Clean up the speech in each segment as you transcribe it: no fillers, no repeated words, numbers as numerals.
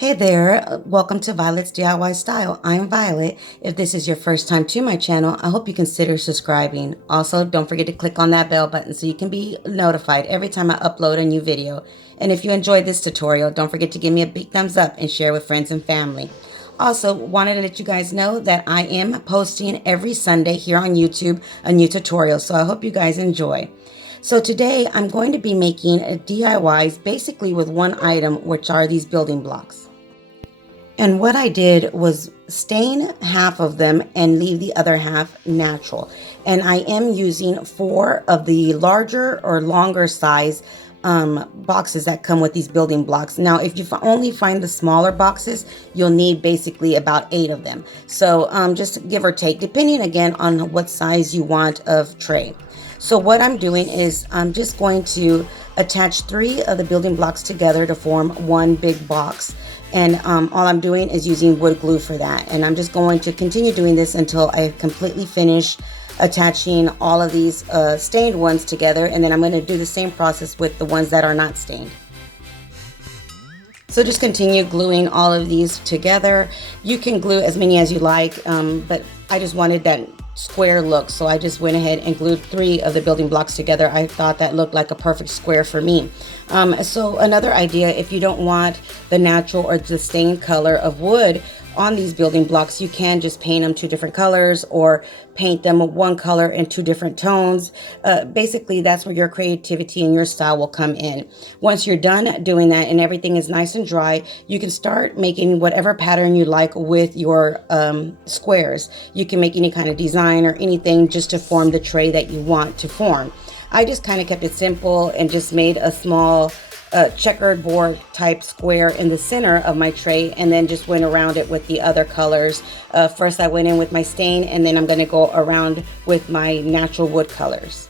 Hey there, welcome to Violet's DIY Style. I'm Violet. If this is your first time to my channel, I hope you consider subscribing. Also, don't forget to click on that bell button so you can be notified every time I upload a new video. And if you enjoyed this tutorial, don't forget to give me a big thumbs up and share with friends and family. Also, wanted to let you guys know that I am posting every Sunday here on YouTube a new tutorial, so I hope you guys enjoy. So today I'm going to be making DIYs basically with one item, which are these building blocks. And what I did was stain half of them and leave the other half natural. And I am using 4 of the larger or longer size boxes that come with these building blocks. Now, if you only find the smaller boxes, you'll need basically about 8 of them. So just give or take, depending again on what size you want of tray. So what I'm doing is I'm just going to attach 3 of the building blocks together to form one big box. And all I'm doing is using wood glue for that. And I'm just going to continue doing this until I completely finish attaching all of these stained ones together. And then I'm going to do the same process with the ones that are not stained. So just continue gluing all of these together. You can glue as many as you like, but I just wanted that square look, so I just went ahead and glued 3 of the building blocks together. I thought that looked like a perfect square for me. So another idea, if you don't want the natural or the stained color of wood on these building blocks, you can just paint them 2 different colors or paint them one color in 2 different tones. Basically, that's where your creativity and your style will come in. Once you're done doing that and everything is nice and dry, you can start making whatever pattern you like with your squares. You can make any kind of design or anything just to form the tray that you want to form. I just kind of kept it simple and just made a small checkered board type square in the center of my tray, and then just went around it with the other colors. First I went in with my stain, and then I'm going to go around with my natural wood colors.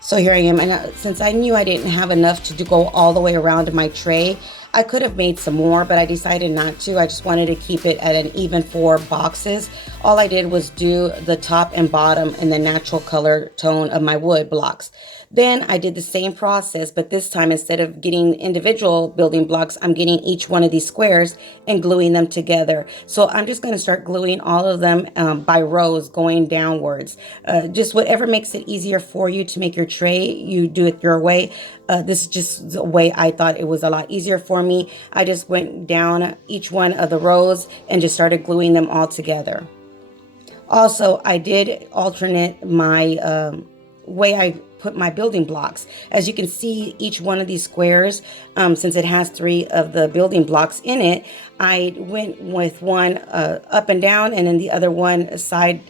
So here I am, and since I knew I didn't have enough to go all the way around my tray, I could have made some more, but I decided not to. I just wanted to keep it at an even 4 boxes. All I did was do the top and bottom in the natural color tone of my wood blocks. Then I did the same process, but this time instead of getting individual building blocks, I'm getting each one of these squares and gluing them together. So I'm just going to start gluing all of them by rows going downwards. Just whatever makes it easier for you to make your tray, you do it your way. This is just the way I thought it was a lot easier for me. I just went down each one of the rows and just started gluing them all together. Also, I did alternate my way I put my building blocks. As you can see, each one of these squares, since it has 3 of the building blocks in it, I went with one up and down, and then the other one side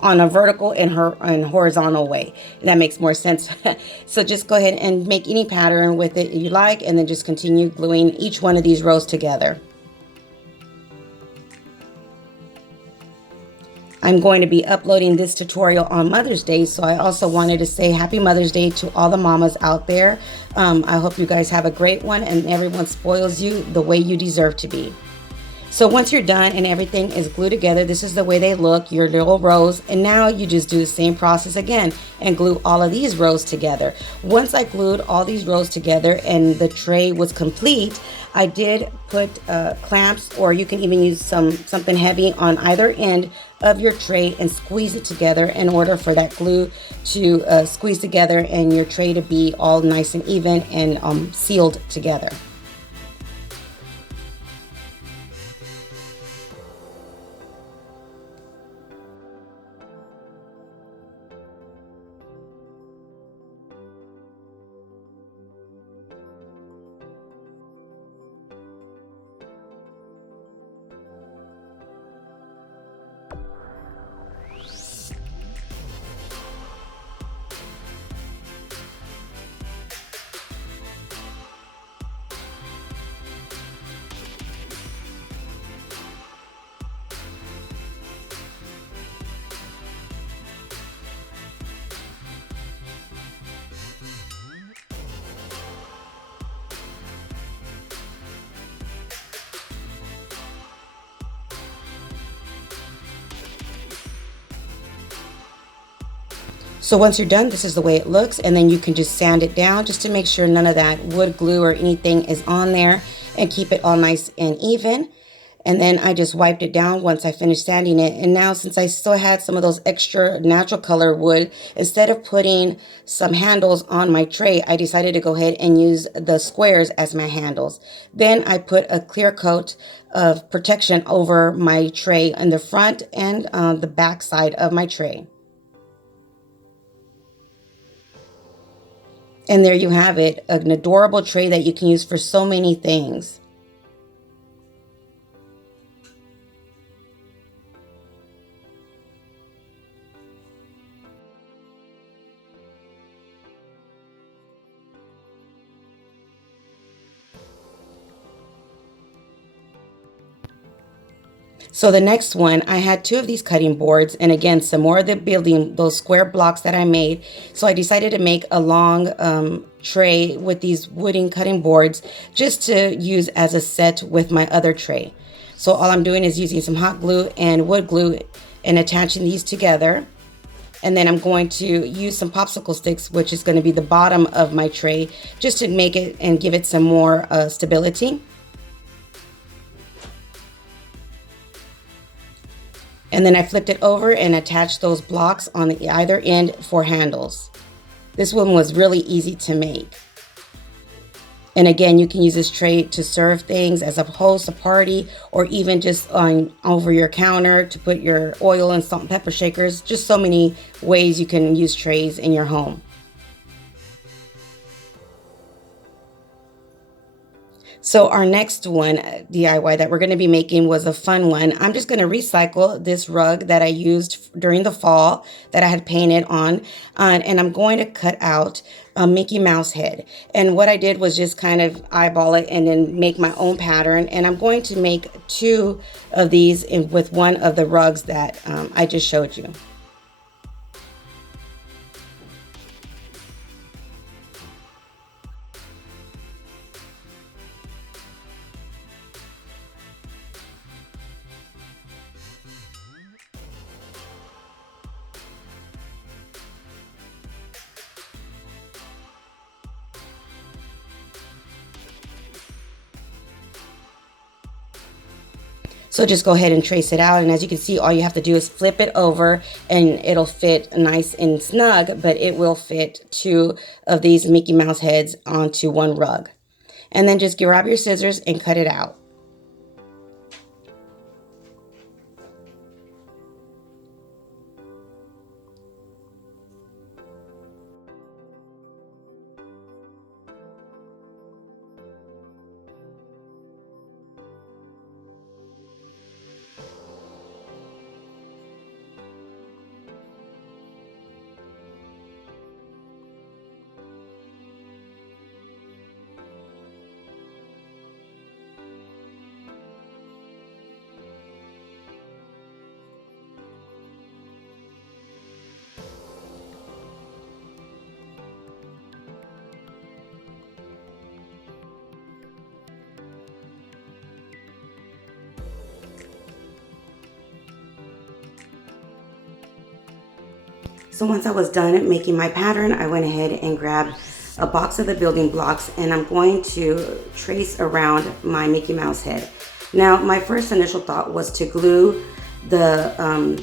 on a vertical and horizontal way. That makes more sense. So just go ahead and make any pattern with it you like, and then just continue gluing each one of these rows together. I'm going to be uploading this tutorial on Mother's Day, so I also wanted to say Happy Mother's Day to all the mamas out there. I hope you guys have a great one and everyone spoils you the way you deserve to be. So once you're done and everything is glued together, this is the way they look, your little rows. And now you just do the same process again and glue all of these rows together. Once I glued all these rows together and the tray was complete, I did put clamps, or you can even use something heavy on either end of your tray and squeeze it together in order for that glue to squeeze together and your tray to be all nice and even and sealed together. So once you're done, this is the way it looks, and then you can just sand it down just to make sure none of that wood glue or anything is on there, and keep it all nice and even. And then I just wiped it down once I finished sanding it. And now, since I still had some of those extra natural color wood, instead of putting some handles on my tray, I decided to go ahead and use the squares as my handles. Then I put a clear coat of protection over my tray in the front and the back side of my tray. And there you have it, an adorable tray that you can use for so many things. So the next one, I had two of these cutting boards, and again, some more of the building, those square blocks that I made. So I decided to make a long tray with these wooden cutting boards just to use as a set with my other tray. So all I'm doing is using some hot glue and wood glue and attaching these together. And then I'm going to use some popsicle sticks, which is going to be the bottom of my tray, just to make it and give it some more stability. And then I flipped it over and attached those blocks on the either end for handles. This one was really easy to make. And again, you can use this tray to serve things as a host, a party, or even just on over your counter to put your oil and salt and pepper shakers. Just so many ways you can use trays in your home. So our next one DIY that we're going to be making was a fun one. I'm just going to recycle this rug that I used during the fall that I had painted on, and I'm going to cut out a Mickey Mouse head. And what I did was just kind of eyeball it and then make my own pattern. And I'm going to make two of these with one of the rugs that I just showed you. So just go ahead and trace it out. And as you can see, all you have to do is flip it over and it'll fit nice and snug, but it will fit two of these Mickey Mouse heads onto one rug. And then just grab your scissors and cut it out. So once I was done making my pattern, I went ahead and grabbed a box of the building blocks, and I'm going to trace around my Mickey Mouse head. Now, my first initial thought was to glue the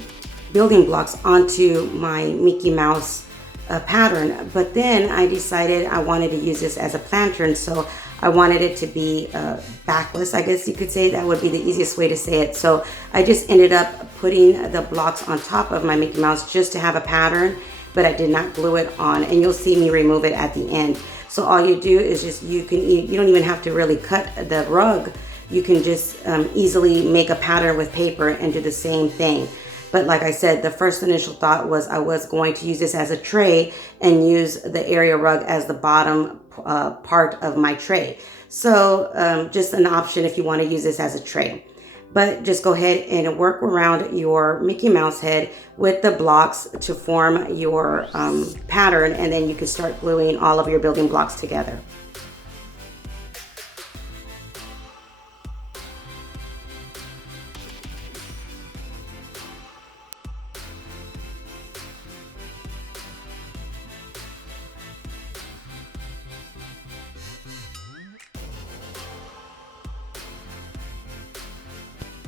building blocks onto my Mickey Mouse pattern, but then I decided I wanted to use this as a lantern, so I wanted it to be backless, I guess you could say. That would be the easiest way to say it. So I just ended up putting the blocks on top of my Mickey Mouse just to have a pattern, but I did not glue it on, and you'll see me remove it at the end. So all you do is just, you don't even have to really cut the rug. You can just easily make a pattern with paper and do the same thing. But like I said, the first initial thought was I was going to use this as a tray and use the area rug as the bottom part of my tray. So just an option if you want to use this as a tray. But just go ahead and work around your Mickey Mouse head with the blocks to form your pattern, and then you can start gluing all of your building blocks together.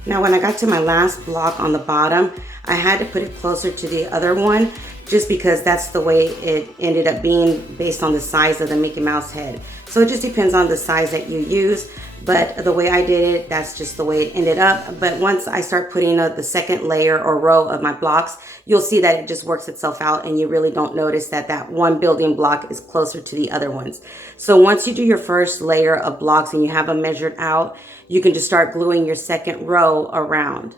Now when I got to my last block on the bottom, I had to put it closer to the other one just because that's the way it ended up being based on the size of the Mickey Mouse head. So it just depends on the size that you use, but the way I did it, that's just the way it ended up. But once I start putting the second layer or row of my blocks, you'll see that it just works itself out and you really don't notice that that one building block is closer to the other ones. So once you do your first layer of blocks and you have them measured out, you can just start gluing your second row around.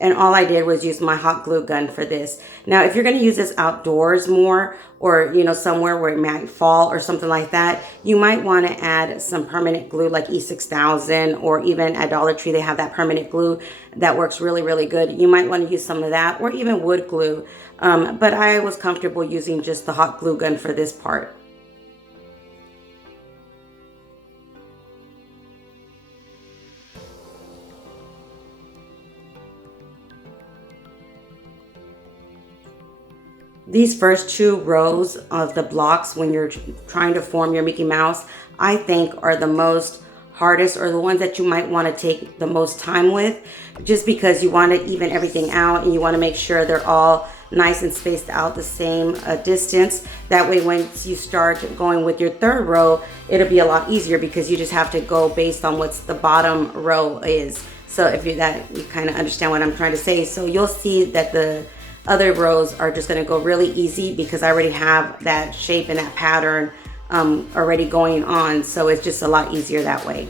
And all I did was use my hot glue gun for this. Now, if you're going to use this outdoors more, or somewhere where it might fall or something like that, you might want to add some permanent glue like E6000, or even at Dollar Tree they have that permanent glue that works really, really good. You might want to use some of that, or even wood glue. But I was comfortable using just the hot glue gun for this part. These first two rows of the blocks when you're trying to form your Mickey Mouse, I think are the most hardest, or the ones that you might want to take the most time with, just because you want to even everything out and you want to make sure they're all nice and spaced out the same distance. That way once you start going with your third row, it'll be a lot easier because you just have to go based on what's the bottom row is. So if you kind of understand what I'm trying to say. So you'll see that the other rows are just going to go really easy because I already have that shape and that pattern already going on, so it's just a lot easier that way.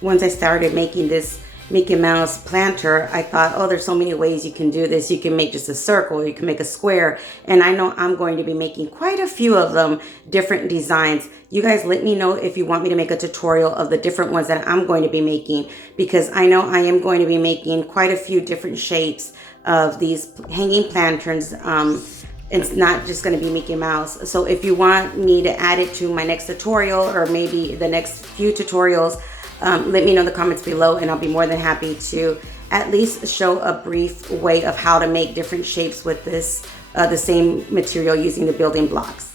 Once I started making this Mickey Mouse planter, I thought, oh, there's so many ways you can do this. You can make just a circle, you can make a square, and I know I'm going to be making quite a few of them, different designs. You guys let me know if you want me to make a tutorial of the different ones that I'm going to be making, because I know I am going to be making quite a few different shapes of these hanging lanterns. It's not just going to be Mickey Mouse. So if you want me to add it to my next tutorial, or maybe the next few tutorials, let me know in the comments below, and I'll be more than happy to at least show a brief way of how to make different shapes with this, the same material, using the building blocks.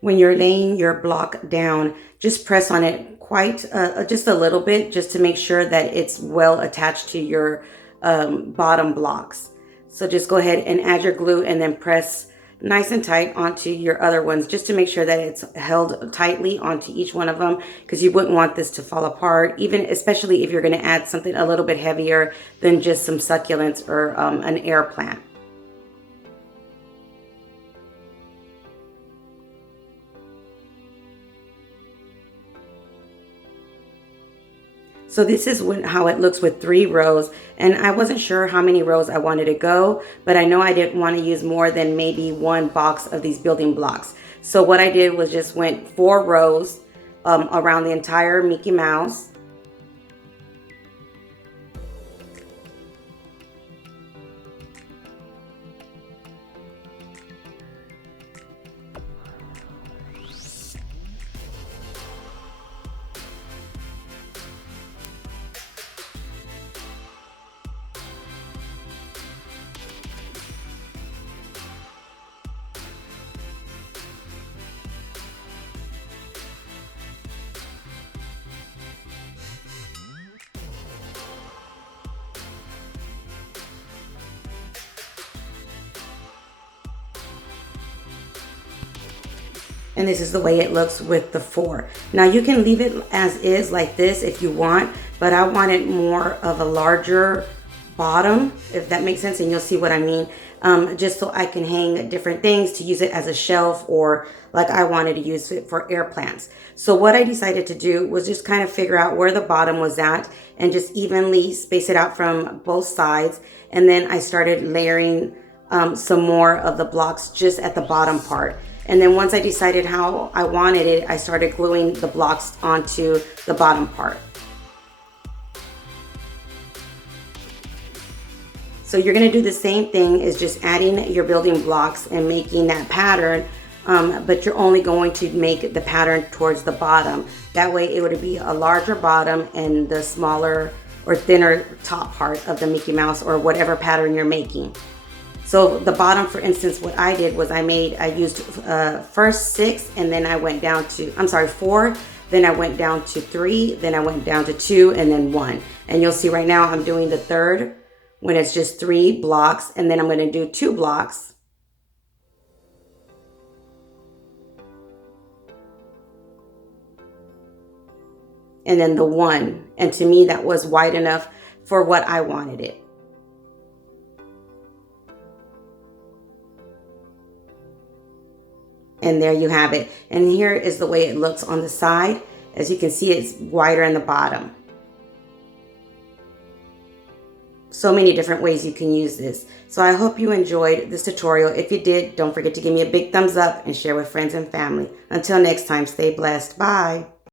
When you're laying your block down, just press on it quite just a little bit, just to make sure that it's well attached to your bottom blocks. So just go ahead and add your glue and then press nice and tight onto your other ones, just to make sure that it's held tightly onto each one of them, because you wouldn't want this to fall apart, even especially if you're going to add something a little bit heavier than just some succulents or an air plant. So this is how it looks with 3 rows, and I wasn't sure how many rows I wanted to go, but I know I didn't want to use more than maybe 1 box of these building blocks. So what I did was just went 4 rows around the entire Mickey Mouse. And this is the way it looks with the 4. Now you can leave it as is like this if you want, but I wanted more of a larger bottom, if that makes sense, and you'll see what I mean. Just so I can hang different things, to use it as a shelf, or like I wanted to use it for air plants. So what I decided to do was just kind of figure out where the bottom was at and just evenly space it out from both sides. And then I started layering some more of the blocks just at the bottom part. And then once I decided how I wanted it, I started gluing the blocks onto the bottom part. So you're going to do the same thing as just adding your building blocks and making that pattern, but you're only going to make the pattern towards the bottom. That way it would be a larger bottom and the smaller or thinner top part of the Mickey Mouse or whatever pattern you're making. So the bottom, for instance, what I did was I used first 6, and then I went down to, 4, then I went down to 3, then I went down to 2, and then 1. And you'll see right now I'm doing the third when it's just 3 blocks, and then I'm going to do 2 blocks. And then the 1. And to me, that was wide enough for what I wanted it. And there you have it. And here is the way it looks on the side. As you can see, it's wider in the bottom. So many different ways you can use this. So I hope you enjoyed this tutorial. If you did, don't forget to give me a big thumbs up and share with friends and family. Until next time, stay blessed. Bye.